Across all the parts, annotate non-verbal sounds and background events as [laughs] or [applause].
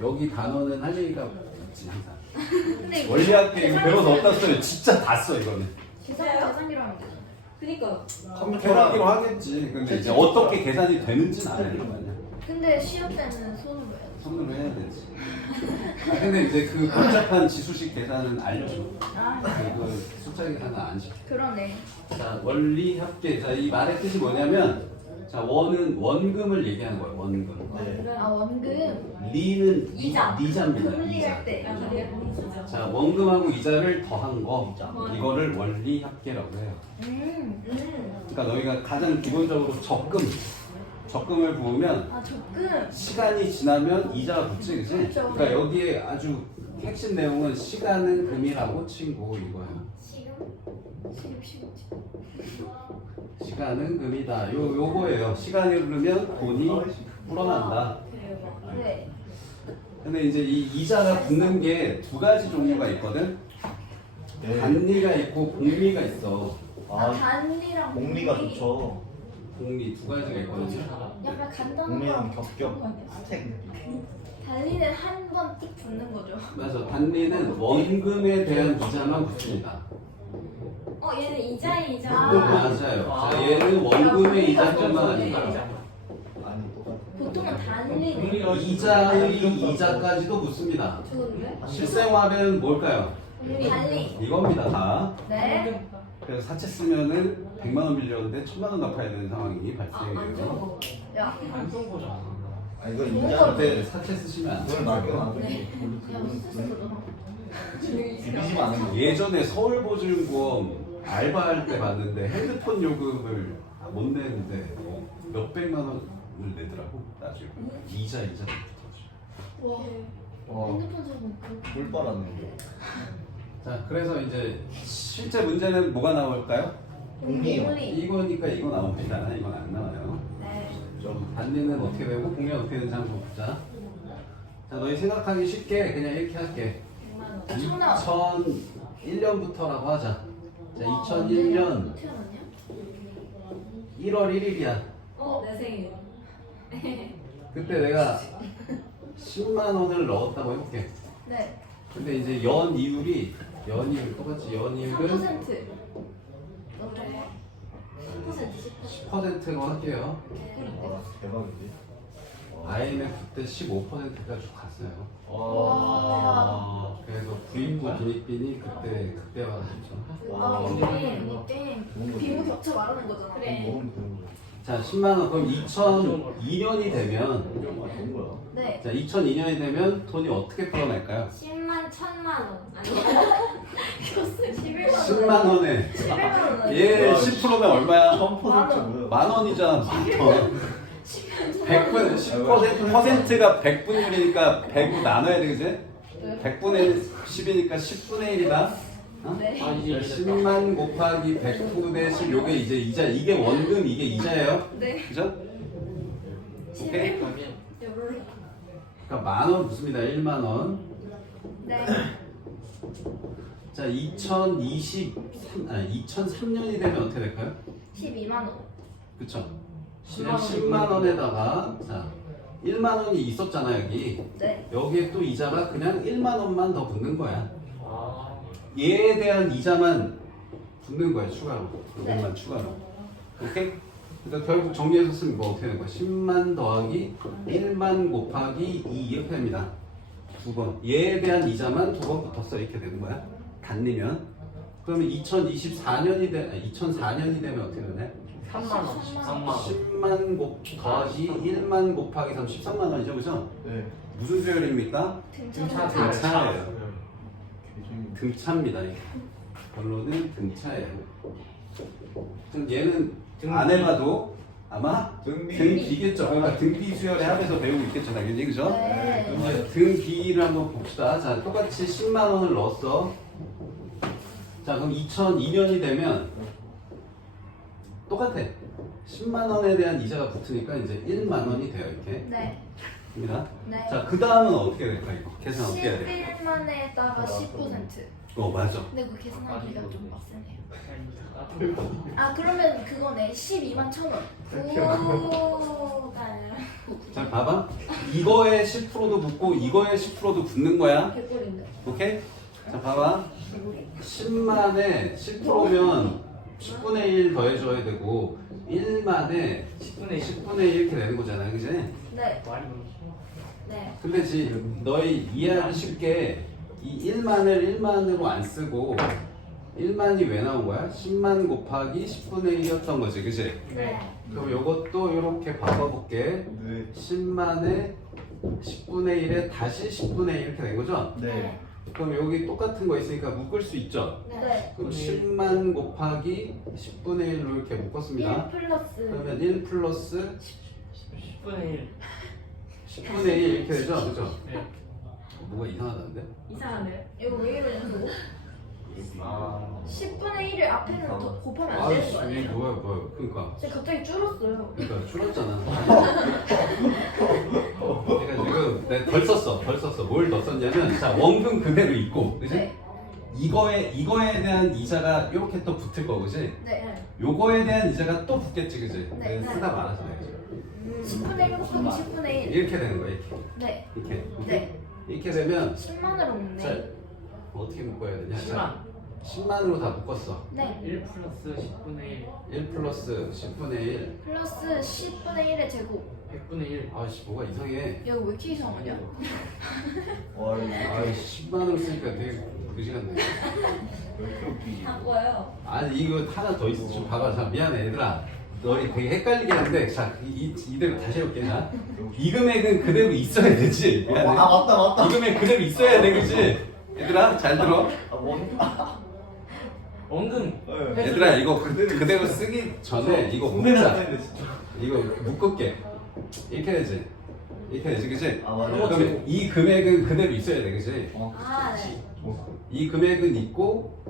여기 단어는 할 얘기가 없지 항상. [laughs] 근데 이거 원리학계 이거 배워서 없다 써요. 진짜 다 써 이거는. 계산 계산기로 하면 되잖아. 그니까 계산기로 하겠지. 근데 이제 어떻게 계산이 되는지는 알아야 거 아니야. 근데 시험 때는 손으로 해야 돼. 손으로 해야 되지. 아, 근데 이제 그 복잡한 지수식 계산은 알려줘. 아 이거 숫자 계산은 안 시켜. 그러네. 자 원리 합계. 자이 말의 뜻이 뭐냐면 자 원은 원금을 얘기하는 거예요. 원금. 네. 아 원금. 리는 이자. 이자입니다. 금리할 이자. 때. 아자 원금하고 이자를 더한 거 이자. 이거를 원리 합계라고 해요. 음. 음 그러니까 너희가 가장 기본적으로 적금 적금을 부으면 아 적금. 시간이 지나면 이자가 붙지 그지? 그렇죠. 그러니까 여기에 아주 핵심 내용은 시간은 금이라고 친구 이거예요. 시금. 시금 시금. 시간은 금이다. 요 요거예요. 시간이 흐르면 돈이 불어난다. 네. 근데 이제 이 이자가 붙는 게 두 가지 종류가 있거든. 네. 단리가 있고 공리가 있어. 아 아, 단리랑 공리가 공리. 좋죠. 공리 두 가지가 있거든요. 약간 간단한 거. 겹겹 스택 느낌. 달리는 한 번 띡 붙는 거죠. 맞아. 단리는 원금에 대한 이자만 붙습니다. 어 얘는 이자에 이자 아. 맞아요. 자, 얘는 원금의 이자뿐만 아니라. 보통은 단리. 이자의 이자까지도 붙습니다. 좋은데? 실생활은 뭘까요? 달리. 이겁니다, 다. 네. 그래서 사채 쓰면은 100만 원 빌렸는데 1000만 원 갚아야 되는 상황이 아안 발생해요. 적어 야. 아 이거 좋은 인자 그때 사채 쓰시면 안 그걸 돼요. 네. 야 그건 스스로. 비비지면 않는 거. 예전에 서울보증보험 알바할 때 봤는데 핸드폰 요금을 못 내는데 몇 백만 원을 내더라고 나중에 이자 이자 와. 와, 핸드폰 사면 그렇게. 물 빨았네. 자 그래서 이제 실제 문제는 뭐가 나올까요? 공리요. 공리. 이거니까 이거 나옵니다 이건 안 나와요 네. 좀 단리는 어떻게 되고 공리 어떻게 되는지 한번 보자 자 너희 생각하기 쉽게 그냥 이렇게 할게 100만 원 청라. 2001년부터라고 하자 자 2001년 어떻게 알았냐? 1월 1일이야 어 내 생일 [laughs] 그때 내가 10만 원을 넣었다고 해볼게. 네. 근데 이제 연 이율이 연 이율 똑같이 연 이율은 3%. 너무 좋아 10% 10% 10%로 할게요. 와, 대박이지. IMF 때 15%가 쭉 갔어요. 와. 그래서 부익부 빈익빈이 그때 극대화됐죠. 아, 와. 우리 게임. 좋은 거지. 빈부 격차 말하는 거잖아. 그래. 거야. 자 10만 원 그럼 2002년이 되면. 네. 자 2002년이 되면 돈이 어떻게 풀어날까요? 10만 1000만 원 아니야 11만 원. 10만 원에 11만 원. 얘 10%면 얼마야? 처음 퍼센트 뭐야? 만 원이잖아 만 원. [laughs] 100분 10% 퍼센트가 100분율이니까 100을 나눠야 되지? 100분의 10이니까 10분의 1이다. 어? 네. 10만 곱하기 100분의 10 요게 이제 이자 이게 원금 이게 이자예요. 네. 그죠? 오케이. 11만 그러니까 만 원 붙습니다. 1만 원. 네. 자, 2023 아니 2003년이 되면 어떻게 될까요? 12만 원. 그쵸? 10만 원. 10만 원에다가 자 1만 원이 있었잖아 여기. 네. 여기에 또 이자가 그냥 1만 원만 더 붙는 거야. 얘에 대한 이자만 붙는 거야 추가로. 이것만 추가로. 오케이? 그러니까 결국 정리해서 쓰면 뭐 어떻게 되는 거야? 10만 더하기 1만 곱하기 2 이렇게 됩니다. 두 번. 얘에 대한 이자만 두 번 붙었어 이렇게 되는 거야. 단리면. 그러면 2024년이 되, 아니, 2004년이 되면 어떻게 되나요? 3만 원 3만 원. 10만 곱 더하기 1만 곱하기 3 13만 원이죠, 그죠? 네. 무슨 수열입니까? 등차. 등차. 등차예요. 개중이. 등차입니다. 이게. 결론은 등차예요. 그럼 얘는 등- 안 해봐도 아마 등비. 등비겠죠. 그러니까 등비 수열의 합에서 배우고 있겠죠, 당연히 그죠? 네. 이제 등비를 한번 봅시다. 자, 똑같이 10만 원을 넣었어. 자, 그럼 2002년이 되면 똑같아. 10만 원에 대한 이자가 붙으니까 이제 1만 원이 돼요, 이렇게. 네. 입니다. 네. 자, 그 다음은 어떻게 될까, 이거? 계산 어떻게 해야 돼? 11만에다가 10%. 어 맞아. 근데 그 계산하기가 좀 빡세네요. 아 그러면 그거네 12만 천 원. 오가 아니라 자 봐봐. 이거에 10%도 붙고 이거에 10%도 붙는 거야. 개꿀인데. 오케이? 자 봐봐. 10만에 10%면 10분의 1 더해줘야 되고 1만에 10분의 10 10분의 1 이렇게 되는 거잖아, 그지? 네. 말이 너무 네. 근데 지 너희 이해하기 쉽게 이 1만을 1만으로 안 쓰고 1만이 왜 나온 거야? 10만 곱하기 10분의 1이었던 거지, 그지? 네. 그럼 이것도 이렇게 바꿔볼게. 네. 10만에 10분의 1에 다시 10분의 1 이렇게 된 거죠? 네. 그럼 여기 똑같은 거 있으니까 묶을 수 있죠? 네. 그럼 10만 곱하기 10분의 1로 이렇게 묶었습니다. 1 플러스 그러면 1 플러스 10분의 1 10분의 1 이렇게 되죠? 그죠? 네. 뭐가 이상하다는데? 이상하네요. 이거 왜 이러냐고? 아 10분의 1을 앞에는 더 곱하면 안 아이 되는 거 이게 아니에요? 뭐야 뭐야 그러니까 제가 갑자기 줄었어요. 그러니까 줄었잖아 [laughs] 내가 지금 내가 덜 썼어 자 원금 그대로 있고 그지? 네. 이거에 이거에 대한 이자가 이렇게 또 붙을 거 그지? 네. 요거에 대한 이자가 또 붙겠지 그지? 네. 내가 쓰다 말아서 지금 10분의 1 곱하기 10분의 1. 이렇게 되는 거야 이렇게 네. 이렇게 네. 이렇게 되면 10만으로 자 먹네. 어떻게 묶어야 되냐 10만 자 10만으로 다 묶었어 네. 1 플러스 10분의 1 1 플러스 10분의 1 플러스 10분의 1의 제곱. 100분의 1 아씨 뭐가 이상해. 야, 이거 왜 이렇게 이상하냐? 와 이거 아이 10만원 쓰니까 되게 그지 같네. [laughs] 왜 이렇게 웃기지? 바꿔요. 아니 이거 하나 더 있어. 좀 봐봐. 자 미안해 얘들아. 너희 되게 헷갈리게 하는데 자 이, 이 대로 다시 해볼게. 자 이 금액은 그대로 있어야 되지. 아 미안해. 맞다 맞다. 이 금액 그대로 있어야 돼 그지? 얘들아 잘 들어. 아 원. 아, [laughs] 원금. 네. 얘들아 이거 그, 그대로 쓰기 전에 이거 묶자. 진짜. 이거 묶을게 이렇게 되지 이렇게 되지 그지 아 맞아. 그러면 이 금액은 그대로 있어야 돼 그지 아 네. 이 금액은 있고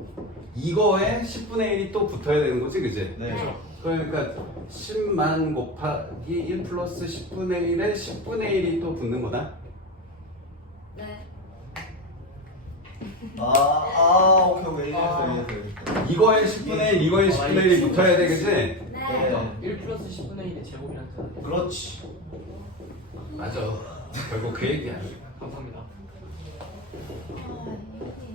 이거에 10분의 1이 또 붙어야 되는 거지 그지 네. 그러니까 10만 곱하기 1 플러스 10분의 1에 10분의 1이 또 붙는 거다. 네. 아 아 오케이 오케이 이해했어 이해했어. 이거에 10분의 1, 이거에 10분의 1이 붙어야 돼, 그지? 네. 네. 1 플러스 10분의 1의 제곱이라는 뜻 그렇지. 맞아. 결국 그 얘기야. 감사합니다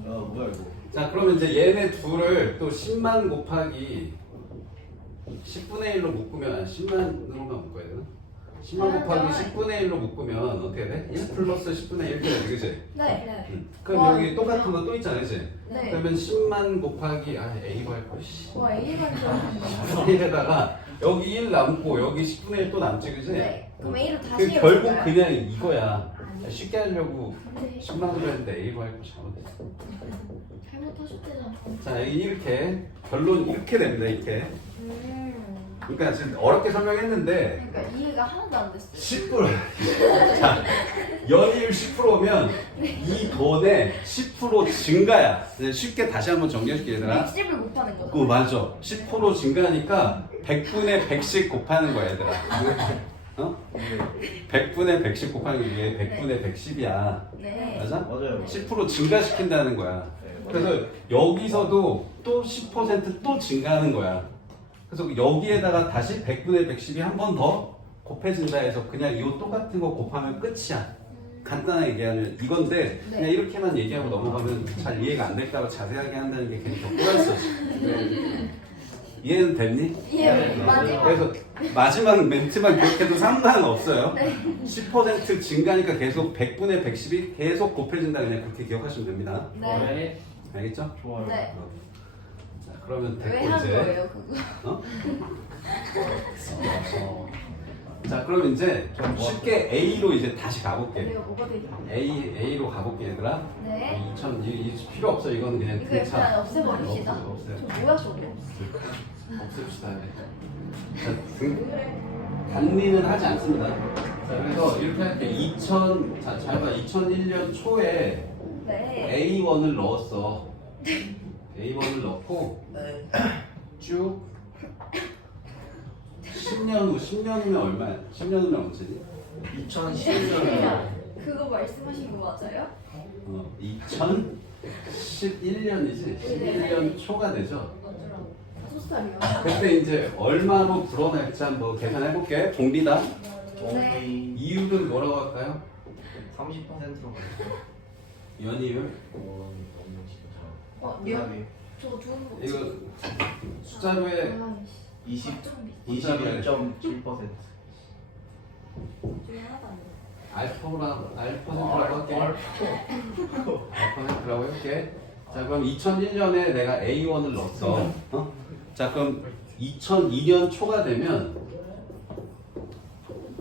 아 뭐야 이거. 자, 그러면 이제 얘네 둘을 또 10만 곱하기 10분의 1로 묶으면 10만으로만 묶어야 되나? 10만 곱하기 10분의 1로 묶으면 어떻게 돼? 1 플러스 10분의 1 이렇게 돼, 그지? 네. 네. 응. 그럼 와, 여기 똑같은 거 또 있잖아, 그지? 네. 그러면 10만 곱하기 아 A로 할 걸. 씨. 와, A가 들어갔네. 1에다가 [laughs] 여기 1 남고 여기 10분의 1 또 남지 그지? 네. 그럼 A로 다시 그 해볼까요? 결국 그냥 이거야 쉽게 하려고 네. 10만 원 했는데 A로 할거 잘못했어 잘못하셨대잖아. 자 여기 이렇게 결론 이렇게 됩니다 이렇게 음. 그러니까 지금 어렵게 설명했는데 그러니까 이해가 하나도 안 됐어요. 10%자 연이율 10%면 이 돈의 10% 증가야 쉽게 다시 한번 정리해줄게 얘들아 110을 못 하는 거죠. 그거 맞아 10% 증가니까 100분의 100씩 곱하는 거야 얘들아 어? 100분의 110 곱하는 게 100분의 110이야. 네. 맞아? 맞아요. 10% 증가시킨다는 거야. 네, 그래서 여기서도 또 10%또 증가하는 거야. 그래서 여기에다가 다시 100분의 110이 한 번 더 곱해진다 해서 그냥 이 똑같은 거 곱하면 끝이야. 간단하게 얘기하면 이건데 네. 그냥 이렇게만 얘기하고 넘어가면 잘 이해가 안 될까봐 자세하게 한다는 게 괜히 덧불었어. 이해는 됐니? 예, 네. 마지막. 그래서 마지막 멘트만 기억해도 상관없어요. 네. 10% 증가니까 계속 100분의 110이 계속 곱해진다 그냥 그렇게 기억하시면 됩니다. 네. 네 알겠죠? 좋아요. 네. 어. 자, 그러면 왜 됐고 한 이제. 거예요, 그거? 어? 어. 자, 그럼 이제 좀 쉽게 A로 이제 다시 가볼게. 내가 뭐가 되지? A A로 가볼게 얘들아. 네. 2000 이, 이 필요 없어 이거는 그냥 이거 일단 등차. 없애버립시다. 없애, 없애. 저 뭐야, 저거? 없앱시다. 자, 등, 단리는 하지 않습니다. 자, 그래서 이렇게 할게. 2000, 자, 잘 봐. 2001년 초에 네. A1을 넣었어. [laughs] A1을 넣고 쭉 10년 후, 10년 후면 얼마야? 10년 후면 언제지? 2011년. 그거 말씀하신 거 맞아요? 어, 2011년이지 11년 초가 되죠. 다섯 살이요. 그때 이제 얼마로 불어날지 한번 계산해 볼게. 공리다. 오케이. 이율은 뭐라고 할까요? 30%로 연이율. 어, 몇? 저 좋은 거. 이거 숫자로에 아이씨. 20좀21.7% 중에 하나도 안 돼. 알파라 알파라고 할게. 알파라고 할게. 자 그럼 2001년에 내가 A1을 넣었어. 어? 자 그럼 2002년 초가 되면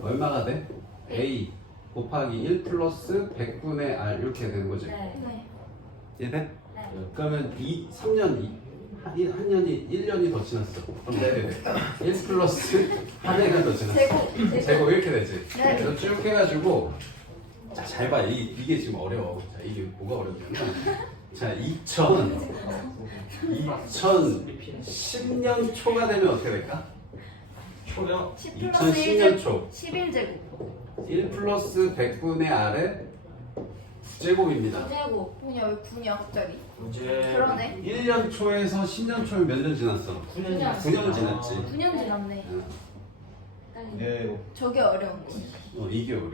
얼마가 돼? A 곱하기 1 플러스 100분의 R 이렇게 되는 거지. 네. 네. 이해돼? 네. 그러면 이 3년 이 한, 이- 한 년이 1년이 더 지났어. 네네네. 1 플러스 한 해가 더 지났어. 제곱. 제곱 이렇게 되지. 네. 그래서 쭉 해가지고 자 잘 봐. 이, 이게 지금 어려워. 자 이게 뭐가 어렵냐면 자 2000, 2010년 초가 되면 어떻게 될까? 초려 10 플러스 2010년 초 11 제곱. 1 플러스 100분의 R의 제곱입니다. 부재고. 분야 왜 분야 갑자기? 문제 그러네. 1년 초에서 10년 초면 몇 년 지났어? 9년 9년 지났지. 9년 지났네. 네 저게 어려운 거. 어, 이게 어려워.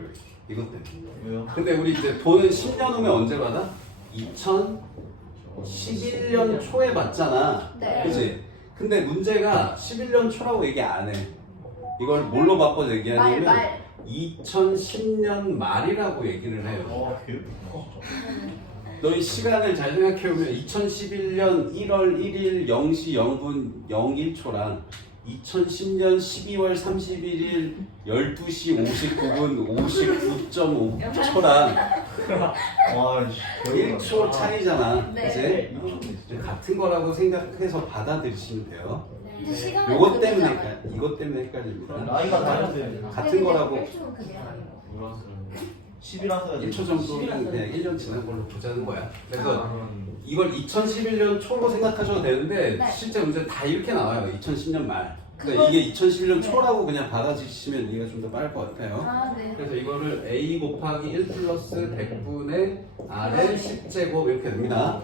이것 때문에. 왜요? 근데 우리 이제 돈은 10년 후면 언제 받아? 2011년 초에 받잖아. 네. 그지? 근데 문제가 11년 초라고 얘기 안 해. 이걸 뭘로 바꿔 말 얘기하냐면 말. 2010년 말이라고 얘기를 해요. 어 너희 시간을 잘 생각해보면 2011년 1월 1일 0시 0분 01초랑 2010년 12월 31일 12시 59분 59.5초랑 와씨 1초 차이잖아. 네. 이제 같은 거라고 생각해서 받아들이시면 돼요. 근데 네. 시간은 요것 때문에. 헷갈- 이것 때문에 헷갈립니다. 나이가 다른데 같은 거라고 1초는 그게 아니고. 10이라서 1초 정도는 그냥 1년 지난 걸로 보자는 거야. 그래서 이걸 2011년 초로 생각하셔도 되는데 네. 실제 문제 다 이렇게 나와요. 2010년 말. 그러니까 이게 2011년 네. 초라고 그냥 받아주시면 이해가 좀 더 빠를 것 같아요. 아 네. 그래서 이거를 a 곱하기 1 플러스 100분의 r의 10제곱 이렇게 됩니다.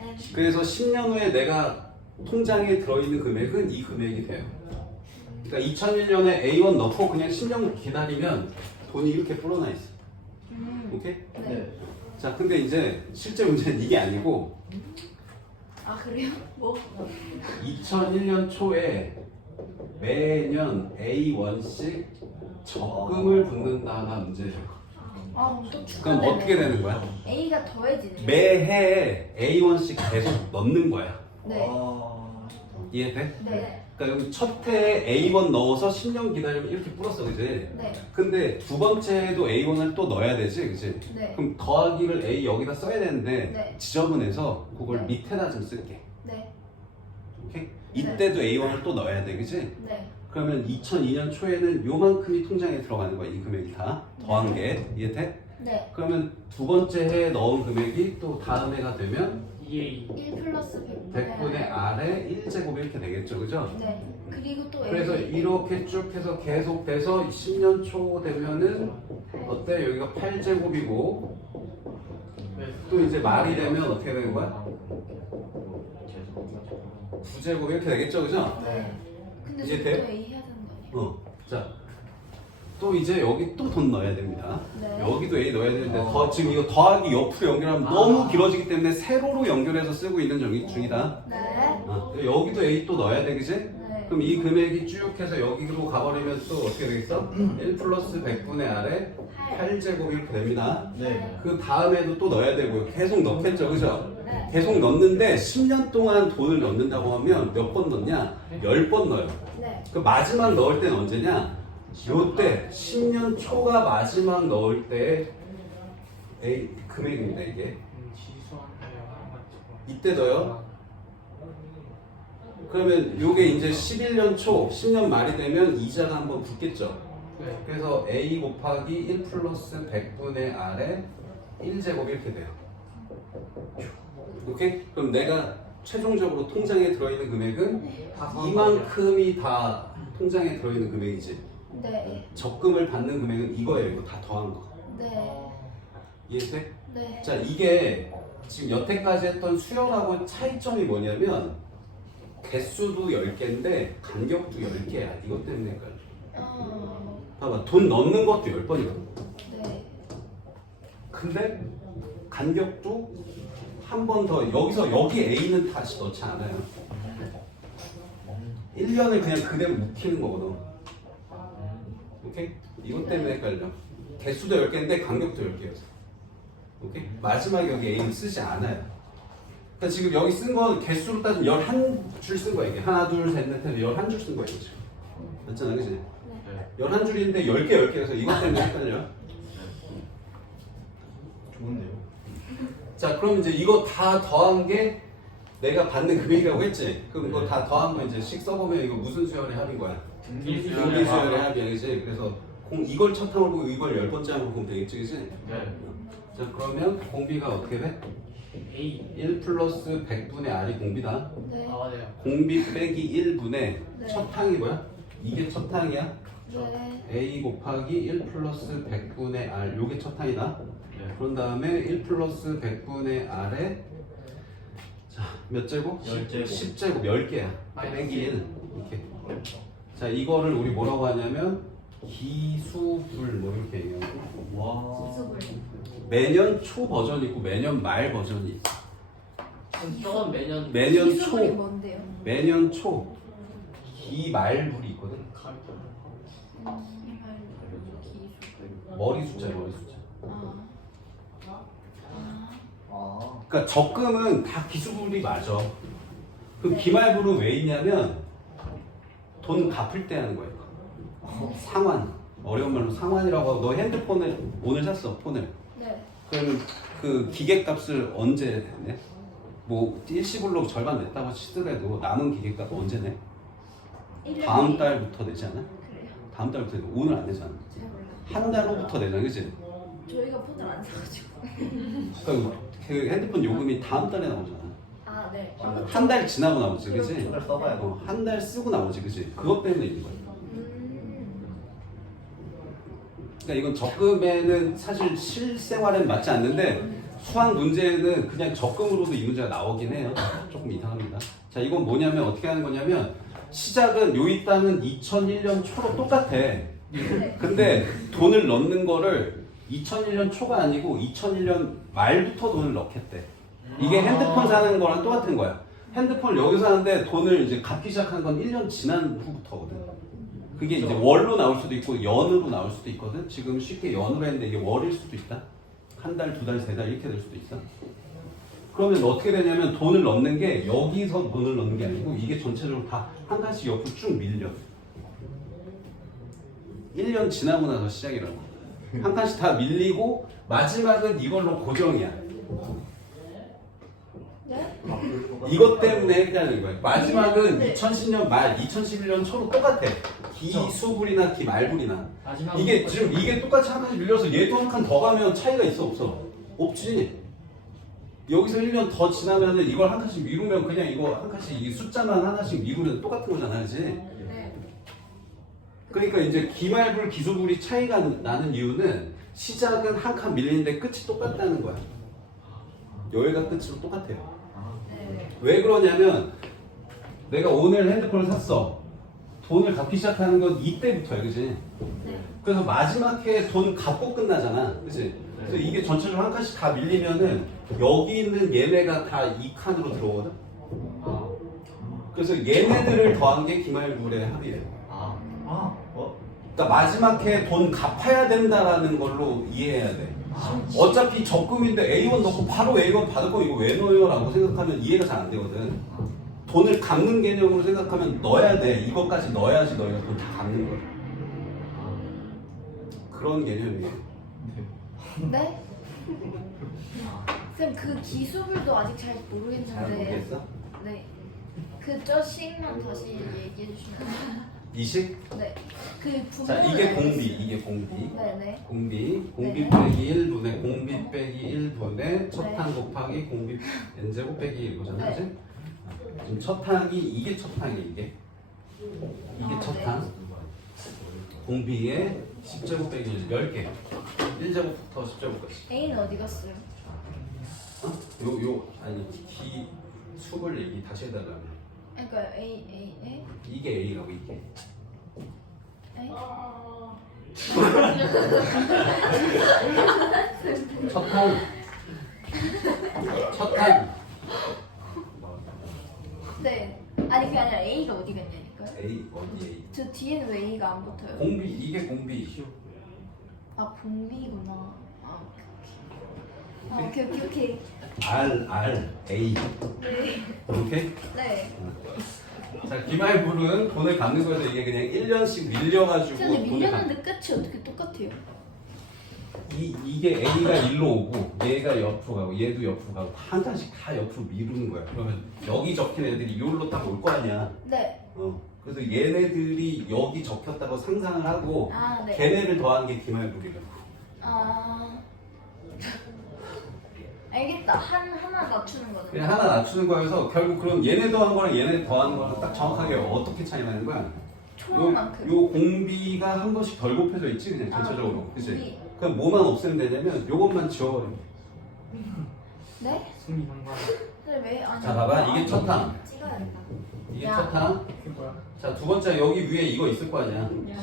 네. 그래서 10년 후에 내가 통장에 들어있는 금액은 이 금액이 돼요. 그러니까 2001년에 A1 넣고 그냥 10년 기다리면 돈이 이렇게 불어나 있어. 음. 오케이? 네. 네 자, 근데 이제 실제 문제는 이게 아니고 아 그래요? 뭐? 2001년 초에 매년 A1씩 적금을 붓는다가 문제죠. 아 그럼 또 그럼 추가되네. 어떻게 되는 거야? A가 더해지네. 매해 A1씩 계속 넣는 거야. 네. 아, 이해돼? 네. 그러니까 여기 첫 해에 A1 넣어서 10년 기다리면 이렇게 불었어, 그지? 네. 근데 두 번째에도 A1을 또 넣어야 되지, 그지? 네. 그럼 더하기를 A 여기다 써야 되는데 네. 지저분해서 그걸 네. 밑에다 좀 쓸게. 네. 오케이? 이때도 A1을 또 넣어야 돼, 그지? 네. 그러면 2002년 초에는 요만큼이 통장에 들어가는 거야, 이 금액이 다. 더한 게. 이해돼? 네. 그러면 두 번째 해에 넣은 금액이 또 다음 해가 되면 2A. 1 플러스 100. 100분의 R에 1제곱 이렇게 되겠죠, 그죠? 네. 그리고 또 그래서 A. 이렇게 쭉 해서 계속 돼서 10년 초 되면은 어때? 여기가 8제곱이고 또 이제 말이 되면 어떻게 되는 거야? 9제곱 이렇게 되겠죠, 그죠? 네. 근데 이제 돼요? A 해야 되는 거 아니에요? 어. 자. 또 이제 여기 또 돈 넣어야 됩니다. 네. 여기도 A 넣어야 되는데 어. 더 지금 이거 더하기 옆으로 연결하면 아. 너무 길어지기 때문에 세로로 연결해서 쓰고 있는 중- 중이다. 네. 어. 여기도 A 또 넣어야 돼, 그지? 네. 그럼 이 금액이 쭉 해서 여기로 가버리면 또 어떻게 되겠어? 1 플러스 100분의 R에 8제곱 이렇게 됩니다. 네 그 다음에도 또 넣어야 되고요. 계속 넣겠죠, 그죠? 네. 계속 넣는데 10년 동안 돈을 넣는다고 하면 몇 번 넣냐? 10번 넣어요. 네. 그 마지막 넣을 때는 언제냐? 요때 10년 초가 마지막 넣을 때 에이, 금액입니다, 이게. 이때 넣어요. 그러면 요게 이제 11년 초, 10년 말이 되면 이자가 한번 붙겠죠. 네. 그래서 a 곱하기 1 플러스 100분의 r에 1제곱 이렇게 돼요. 오케이? 그럼 내가 최종적으로 통장에 들어있는 금액은 이만큼이 다 통장에 들어있는 금액이지. 네. 적금을 받는 금액은 이거예요. 이거 다 더한 거. 네. 이해돼? 네. 자 이게 지금 여태까지 했던 수열하고 차이점이 뭐냐면 개수도 10개인데 간격도 10개야 이것 때문에 그러니까 어. 봐봐 돈 넣는 것도 10번이거든 네. 근데 간격도 한 번 더 여기서 여기 A는 다시 넣지 않아요 1년을 그냥 그대로 묵히는 거거든 오케이? 이것 때문에 헷갈려 개수도 10개인데 간격도 10개였어 오케이? 마지막에 여기 A는 쓰지 않아요 그러니까 지금 여기 쓴 건 개수로 따지면 11줄 쓴 거야 이게 하나 둘 셋넷 해서 11줄 쓴 거야 지금 맞잖아 그지? 네. 11줄인데 10개 10개여서 이것 때문에 헷갈려 좋은데요? 자 그럼 이제 이거 다 더한 게 내가 받는 금액이라고 했지 그럼 이거 다 더한 거 이제 식 써보면 이거 무슨 수열의 합인 거야? 등기 등기 수열의 합이야 그지? 그래서 공, 이걸 첫 항으로 보고 이걸 열 번째 항으로 보면 되겠지 그지? 네. 자 그러면 공비가 어떻게 돼? A 1 플러스 100분의 R이 공비다 네. 아 맞아요 공비 빼기 1분의 네. 첫 항이 뭐야? 이게 첫 항이야 네. A 곱하기 1 플러스 100분의 R 요게 첫 항이다 네. 그런 다음에 1 플러스 100분의 R에 자 몇 제곱? 열 제곱. 10제곱 10개야 빼기 1 이렇게 자 이거를 우리 뭐라고 하냐면 기수불 뭐 이렇게 얘기하고 와. 매년 초 버전이 있고 매년 말 버전이 있어 저건 매년 매년 기수불이 초 뭔데요? 매년 초 기말불이 있거든 가르쳐. 머리 숫자 머리 숫자 아. 아. 아. 그러니까 적금은 다 기수불이 맞아 그럼 네. 기말불은 왜 있냐면 돈 갚을 때 하는 거예요 상환 어려운 말로 상환이라고 하고 너 핸드폰을 오늘 샀어 폰을 네. 그러면 그 기계값을 언제 내? 뭐 일시불로 절반 냈다고 치더라도 남은 기계값 언제 내? 다음 달부터 내지 않아? 그래요. 다음 달부터 내고 오늘 안 내잖아 잘 몰라. 한 달 후부터 내잖아 그치? 저희가 폰을 안 사가지고. 그러니까 그 핸드폰 요금이 다음 달에 나오잖아 아 네. 한 달 지나고 나오지 그치? 한달 써봐야 돼. 어, 한 달 쓰고 나오지 그치? 그것 때문에 있는 음. 그러니까 이건 적금에는 사실 실생활엔 맞지 않는데 수학 문제는 그냥 적금으로도 이 문제가 나오긴 해요. 조금 이상합니다. 자, 이건 뭐냐면 어떻게 하는 거냐면 시작은 요이 땅은 2001년 초로 똑같아. 네. 근데 돈을 넣는 거를 2001년 초가 아니고 2001년 말부터 돈을 넣겠대. 이게 핸드폰 사는 거랑 똑같은 거야. 핸드폰 여기서 하는데 돈을 이제 갚기 시작한 건 1년 지난 후부터거든. 그게 이제 월로 나올 수도 있고 연으로 나올 수도 있거든. 지금 쉽게 연으로 했는데 이게 월일 수도 있다. 한 달, 두 달, 세 달 이렇게 될 수도 있어. 그러면 어떻게 되냐면 돈을 넣는 게 여기서 돈을 넣는 게 아니고 이게 전체적으로 다 한 칸씩 옆으로 쭉 밀려. 1년 지나고 나서 시작이라고. 한 칸씩 다 밀리고 마지막은 이걸로 고정이야. 네? 이것 때문에 헷갈리는 거예요. 마지막은 네. 2010년 말, 2011년 초로 똑같아. 기수불이나 기말불이나. 마지막 이게 지금 이게 똑같이 한 칸씩 밀려서 얘도 한 칸 더 가면 차이가 있어 없어? 없지. 여기서 1년 더 지나면은 이걸 한 칸씩 미루면 그냥 이거 한 칸씩 이 숫자만 하나씩 미루면 똑같은 거잖아, 그지? 네. 그러니까 이제 기말불, 기수불이 차이가 나는 이유는 시작은 한 칸 밀리는데 끝이 똑같다는 거야. 여기가 끝으로 똑같아요. 네. 왜 그러냐면 내가 오늘 핸드폰을 샀어. 돈을 갚기 시작하는 건 이때부터야, 그지? 네. 그래서 마지막 해에 돈 갚고 끝나잖아, 그지? 그래서 이게 전체적으로 한 칸씩 다 밀리면은 여기 있는 얘네가 다 이 칸으로 들어오거든. 아, 그래서 얘네들을 더한 게 기말불의 합이에요. 아. 아. 어? 그러니까 마지막 해에 돈 갚아야 된다라는 걸로 이해해야 돼. 어차피 적금인데 A1 넣고 바로 A1 받을 거 이거 왜 넣어요? 라고 생각하면 이해가 잘 안 되거든. 돈을 갚는 개념으로 생각하면 넣어야 돼. 이것까지 넣어야지 너희가 돈 다 갚는 거야. 그런 개념이에요. 네? [laughs] 쌤, 그 기수불도 아직 잘잘 모르겠는데. 모르겠어? 네. 그저 식만 다시 얘기해 주시면. 이식? 네. 그. 자, 이게 공비, 이게 공비. 네네. 공비, 공비 네. 빼기 1분의 공비 빼기 1분의 첫 네. 항 곱하기 공비 n제곱 빼기 1거잖아, 네. 그지? 지금 첫 항이 이게 첫 항이 이게 이게 아, 첫 네. 항 공비에 10제곱 빼기 10개 1제곱부터 10제곱까지 A는 어디 갔어요? 어? 요, 요 아니 D 수를 얘기 다시 해달라면 그러니까 A A A? 이게 A라고 이게. A? [laughs] 첫탕 첫탕 네. 아니 그게 아니라 A가 어디 갔냐니까요? A 어디 A? 저 뒤에는 왜 A가 안 붙어요? 공비 이게 공비 아 공비구나 아 오케이 오케이 아, 오케이 R R A 네 오케이 네. 자 기말불은 돈을 갚는 거에서 이게 그냥 1년씩 밀려가지고 근데 돈을 갚 밀렸는데 끝이 어떻게 똑같아요? 이, 이게 A가 일로 오고 얘가 옆으로 가고 얘도 옆으로 가고 한 장씩 다 옆으로 미루는 거야 그러면 여기 적힌 애들이 여기로 딱 올 거 아니야 네. 어. 그래서 얘네들이 여기 적혔다고 상상을 하고 아 네. 걔네를 더한 게 기말불이라고 아 알겠다. 한 하나 낮추는 거는. 그냥 하나 낮추는 거여서 결국 그럼 얘네 더한 거랑 얘네 더하는 거랑 딱 정확하게 어떻게 차이 나는 거야? 요, 총만큼. 요 공비가 한 번씩 덜 곱해져 있지 그냥 전체적으로 아, 그치? 공비. 그럼 뭐만 없애면 되냐면 요것만 지워버려 네? 승리 상관. 근데 왜 아니? 자 봐봐 이게 첫탕 찍어야 된다. 이게 야. 첫 탕. 그게 뭐야? 자두 번째 여기 위에 이거 있을 거 아니야 네.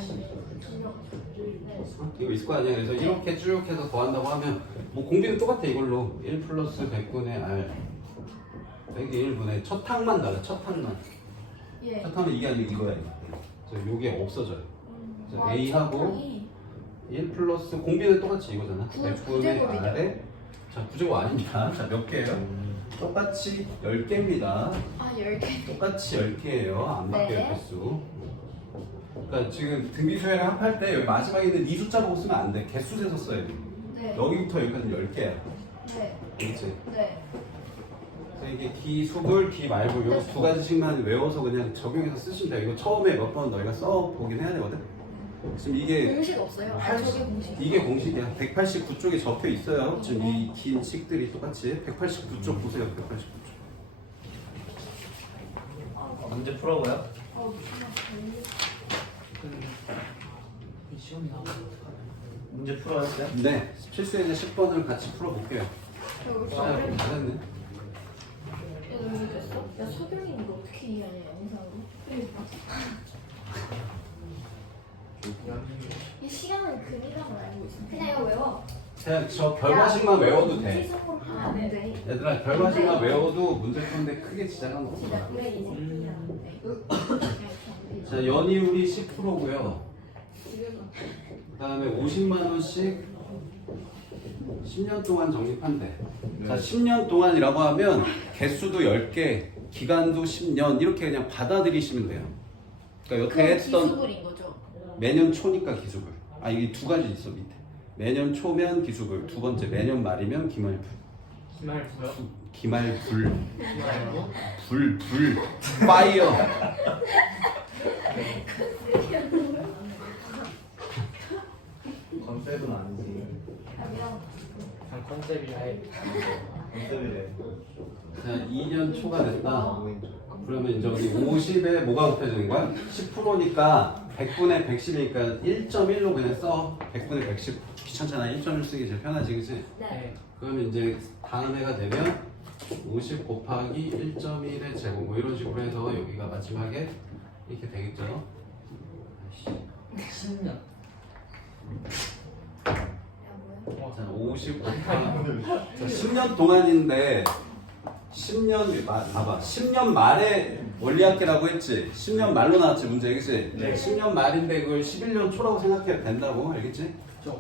어? 이거 있을 거 아니야 그래서 이렇게 쭉 해서 더한다고 하면 뭐 공비는 똑같아 이걸로 1 플러스 100분의 R 빼기 1분의 첫 탕만 달라 첫 탕만 예. 첫 탕은 이게 아니고 이거야 이거. 그래서 요게 없어져요 그래서 와, A하고 첫탕이 1 플러스 공비는 똑같이 이거잖아. 구- 100분의 구제곱이죠. R에 자 구제곱 아닙니다. 자몇 개예요? 똑같이 10개입니다. 아 10개. 똑같이 10개예요. 안 바뀌어요 네. 개수. 그러니까 지금 등비수열을 합할 때 여기 마지막에 있는 이 숫자 보고 쓰면 안 돼. 개수 세서 써야 돼. 네. 여기부터 여기까지 10개야. 네. 그렇지? 네. 그래서 이게 기수불, 기말불 네. 요두 가지씩만 외워서 그냥 적용해서 쓰시면 돼. 이거 처음에 몇 번 너희가 써보긴 해야 되거든. 지금 이게 공식 없어요? 아 팔- 저게 공식. 이게 공식이야. 189쪽에 적혀 있어요. 지금 이 긴 식들이 똑같이 189쪽 보세요. 189쪽. 문제 풀어봐요. 어, 이 시험이 나오면 어떡하냐. 문제 풀어요, 쌤? 네, 필수에는 10번을 같이 풀어볼게요. 자, 진짜. 잘했네. 야, 너 이거 됐어? 야, 소경이 이거 어떻게 이해하냐, 영상으로? 이 시간은 금이라고 알고 있어. 그냥 이거 외워. 그냥 저 결과식만 외워도 돼. 아, 안 네. 돼. 얘들아, 결과식만 외워도 문제 푸는데 크게 지장은 없어. 진짜 그래 이제. 자, 연이율이 10%고요. 그 다음에 50만 원씩 10년 동안 적립한대. 자, 10년 동안이라고 하면 개수도 10개, 기간도 10년 이렇게 그냥 받아들이시면 돼요. 그러니까 여태 했던 기수불인 거죠. 매년 초니까 기수불. 아 이게 두 가지 있어 밑에. 매년 초면 기수불. 두 번째 매년 말이면 기말불. 기말 뭐야? 기말불. 기말고? 불 불. 파이어. [laughs] 컨셉은 아니지. 컨셉이 컨셉이래. 자 2년 초가 됐다. 뭐인 그러면 이제 우리 50에 뭐가 곱해지는 거야? 10%니까 100분의 110이니까 1.1로 그냥 써. 100분의 110 귀찮잖아. 1.1 쓰기 제일 편하지, 그치? 네. 네. 그러면 이제 다음 해가 되면 50 곱하기 1.1의 제곱 뭐 이런 식으로 해서 여기가 마지막에 이렇게 되겠죠? 10년. 55판. 10년 아. 동안인데 10년 마, 봐봐. 10년 말에 원리학계라고 했지. 10년 말로 나왔지 문제 알겠지? 네. 10년 말인데 그걸 11년 초라고 생각해도 된다고 알겠지? 저.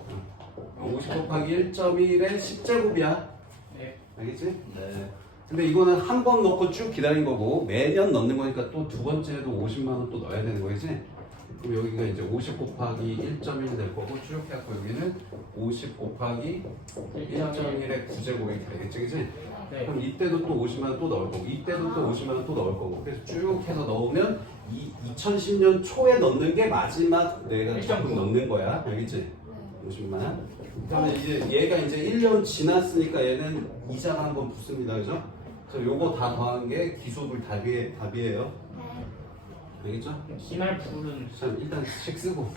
50 곱하기 1.1의 10제곱이야. 네. 알겠지? 네. 근데 이거는 한 번 넣고 쭉 기다린 거고 매년 넣는 거니까 또 두 번째에도 50만 원 또 넣어야 되는 거지? 그럼 여기가 이제 50 곱하기 1.1 될 거고 쭉 해갖고 여기는 50 곱하기 1.1의 9제곱 이렇게 되겠지, 그지? 네. 그럼 이때도 또 50만 원또 넣을 거고 이때도 또 50만 원또 넣을 거고 그래서 쭉 해서 넣으면 이 2010년 초에 넣는 게 마지막 내가 적금 넣는 거야, 알겠지? 50만. 그러면 이제 얘가 이제 1년 지났으니까 얘는 이자가 한번 붙습니다, 그죠? 그래서 요거 다 더한 게 기수불 답이, 답이에요. 알겠죠? 기말 불은 자, 일단 식 쓰고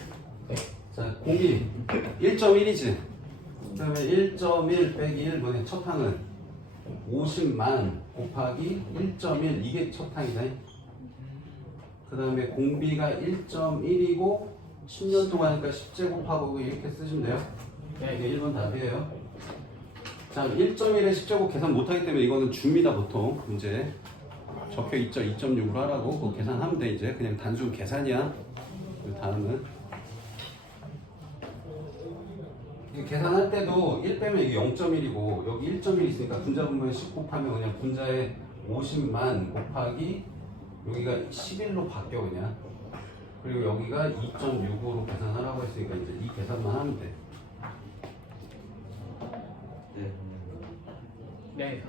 자, 공이 1.1이지. 그 다음에 1.1 빼기 1 뭐냐? 첫 항은 50만 곱하기 1.1 이게 첫 항이다. 그 다음에 공비가 1.1이고 10년 동안 하니까 10제곱하고 이렇게 쓰시면 돼요. 네. 이게 1번 답이에요. 자, 1.1에 10제곱 계산 못하기 때문에 이거는 줍니다, 보통. 문제. 적혀 있죠. 2.6으로 하라고. 그거 계산하면 돼, 이제. 그냥 단순 계산이야. 그 다음은. 계산할 때도 1 빼면 이게 0.1이고, 여기 1.1 있으니까 분자 분모에 10 곱하면 그냥 분자에 50만 곱하기, 여기가 11로 바뀌어, 그냥. 그리고 여기가 2.6으로 계산하라고 했으니까 이제 이 계산만 하면 돼. 네.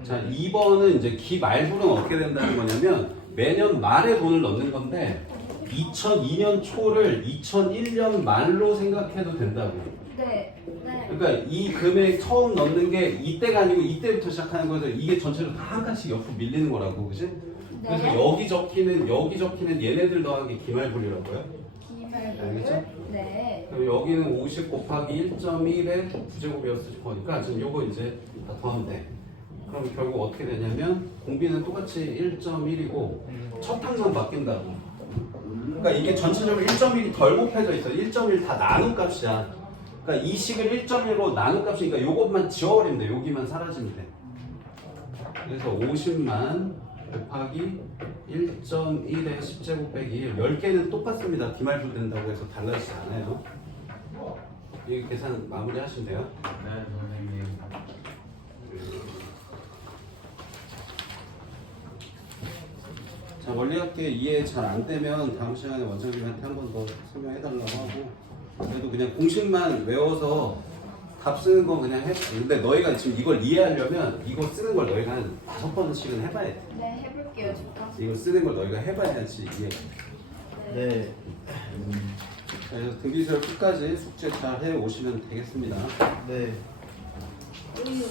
자, 2번은 이제 기 말분은 어떻게 된다는 거냐면 매년 말에 돈을 넣는 건데 2002년 초를 2001년 말로 생각해도 된다고. 네. 네. 그러니까 이 금액 처음 넣는 게 이때가 아니고 이때부터 시작하는 거여서 이게 전체로 다 한 칸씩 옆으로 밀리는 거라고, 그지? 그래서 네. 여기 적히는 여기 적히는 얘네들 더하기 기말분이라고요. 알겠죠? 기말고를. 네. 그럼 여기는 50 곱하기 1.1의 부제곱이었을 거니까 지금 요거 이제 다 더하면 돼. 그럼 결국 어떻게 되냐면 공비는 똑같이 1.1이고 첫 항만 바뀐다고. 그러니까 이게 전체적으로 1.1이 덜 곱해져 있어. 1.1다 나눈 값이야. 그러니까 이 식을 1.1로 나눈 값이니까 요것만 지워버리면 돼. 여기만 사라지면 돼. 그래서 50만 곱하기 1.1의 10제곱 빼기 1. 10개는 똑같습니다. 기말분 된다고 해서 달라지지 않아요. 이 계산 마무리 하시면 돼요. 네, 선생님. 자, 원리학계 이해 잘 안 되면 다음 시간에 원장님한테 한 번 더 설명해 달라고 하고 그래도 그냥 공식만 외워서 답 쓰는 건 그냥 해. 근데 너희가 지금 이걸 이해하려면 이거 쓰는 걸 너희가 한 다섯 번씩은 해봐야 돼. 네, 해볼게요. 좋다. 이거 쓰는 걸 너희가 해봐야지 이해. 네. 자, 그래서 등기술 끝까지 숙제 잘 해 오시면 되겠습니다. 네. 우리